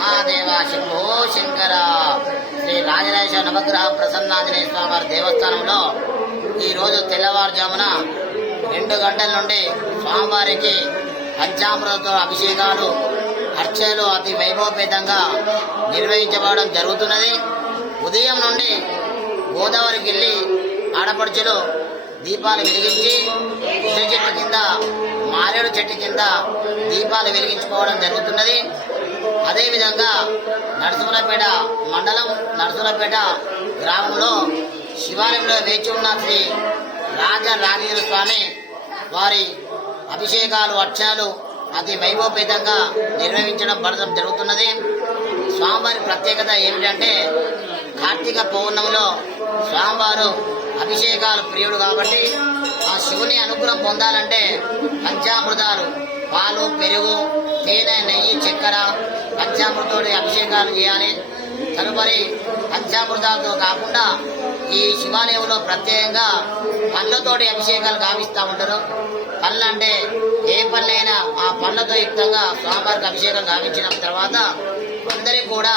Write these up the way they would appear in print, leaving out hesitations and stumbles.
మహాదేవ శంభో శంకర. శ్రీ రాజరాజేశ్వర నవగ్రహ ప్రసన్నాంజనేయ స్వామి వారి దేవస్థానంలో ఈరోజు తెల్లవారుజామున 2 గంటల నుండి స్వామివారికి పంచామృతంతో అభిషేకాలు అర్చనలు అతి వైభవపేతంగా నిర్వహించబడడం జరుగుతున్నది. ఉదయం నుండి గోదావరికి వెళ్ళి ఆడపడుచులు దీపాలు వెలిగించి ఉసిరి చెట్టు కింద, మారేడు చెట్టు కింద దీపాలు వెలిగించుకోవడం జరుగుతున్నది. అదేవిధంగా నరసింహులపేట మండలం నరసింహులపేట గ్రామంలో శివాలయంలో వేచి ఉన్న శ్రీ రాజరాజేశ్వర స్వామి వారి అభిషేకాలు అర్చనలు అతి వైభవపేతంగా నిర్వహించడం జరుగుతున్నది. స్వామివారి ప్రత్యేకత ఏమిటంటే కార్తీక పౌర్ణమిలో స్వామివారు అభిషేకాలు ప్రియుడు కాబట్టి ఆ శివుని అనుగ్రహం పొందాలంటే పంచామృతాలు, పాలు, పెరుగు, తేనె, నెయ్యి, చక్కెర పంచామృతోటి అభిషేకాలు చేయాలి. తదుపరి పంచామృతాలతో కాకుండా ఈ శివాలయంలో ప్రత్యేకంగా పండ్లతోటి అభిషేకాలు గావిస్తూ ఉంటారు. పళ్ళు అంటే ఏ పళ్ళైనా ఆ పళ్ళతో యుక్తంగా స్వామివారికి అభిషేకం గావించిన తర్వాత అందరికీ కూడా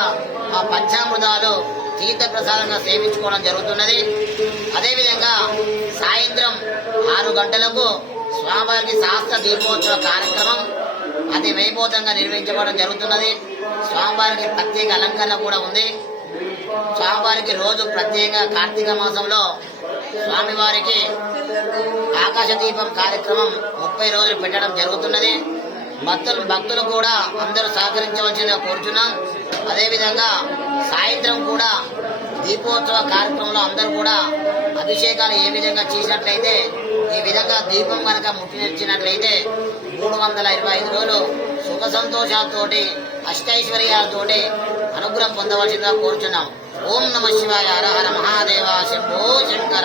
ఆ పంచామృతాలు తీర్థ ప్రసాదంగా సేవించుకోవడం జరుగుతున్నది. అదేవిధంగా సాయంత్రం 6 గంటలకు స్వామివారికి శాస్త్ర దీపోత్సవ కార్యక్రమం అతి వైభవంగా నిర్వహించబడడం జరుగుతున్నది. స్వామివారికి ప్రత్యేక అలంకరణ కూడా ఉంది. స్వామివారికి రోజు ప్రత్యేకంగా కార్తీక మాసంలో స్వామివారికి ఆకాశ దీపం కార్యక్రమం 30 రోజులు పెట్టడం జరుగుతున్నది. భక్తులు కూడా అందరూ సహకరించవలసిందిగా కోరుచున్నాం. అదేవిధంగా సాయంత్రం కూడా దీపోత్సవ కార్యక్రమంలో అందరూ కూడా అభిషేకాలు ఏ విధంగా చేసినట్లయితే ఈ విధంగా దీపం కనుక ముట్టినట్లయితే 325 రోజులు సుఖ సంతోషాలతోటి అష్టైశ్వర్యాలతోటి అనుగ్రహం పొందవలసిందిగా కోరుచున్నాం. ఓం నమ శివాయ. హర హర మహాదేవ. శంభో శంకర.